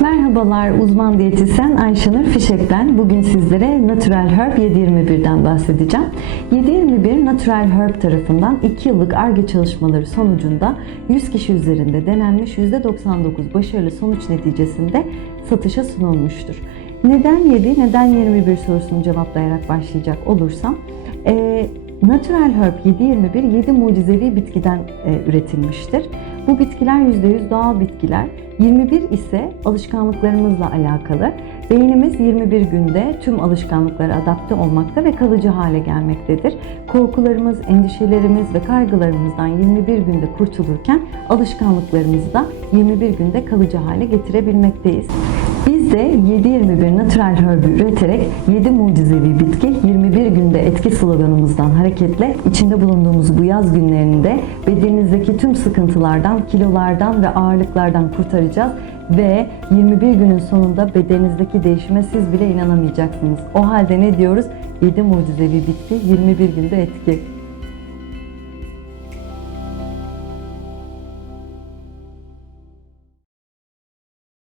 Merhabalar uzman diyetisyen Ayşenur Fişek ben. Bugün sizlere Natural Herb 721'den bahsedeceğim. 721 Natural Herb tarafından 2 yıllık ARGE çalışmaları sonucunda 100 kişi üzerinde denenmiş %99 başarılı sonuç neticesinde satışa sunulmuştur. Neden 7, neden 21 sorusunu cevaplayarak başlayacak olursam, eee Natural Herb 721 7 mucizevi bitkiden e, üretilmiştir. Bu bitkiler %100 doğal bitkiler. 21 ise alışkanlıklarımızla alakalı. Beynimiz 21 günde tüm alışkanlıklara adapte olmakta ve kalıcı hale gelmektedir. Korkularımız, endişelerimiz ve kaygılarımızdan 21 günde kurtulurken alışkanlıklarımızı da 21 günde kalıcı hale getirebilmekteyiz. Biz de 7-21 Natural Herb'ü üreterek 7 mucizevi bitki 21 günde etki sloganımızdan hareketle içinde bulunduğumuz bu yaz günlerinde bedeninizdeki tüm sıkıntılardan, kilolardan ve ağırlıklardan kurtaracağız ve 21 günün sonunda bedeninizdeki değişime siz bile inanamayacaksınız. O halde ne diyoruz? 7 mucizevi bitki 21 günde etki.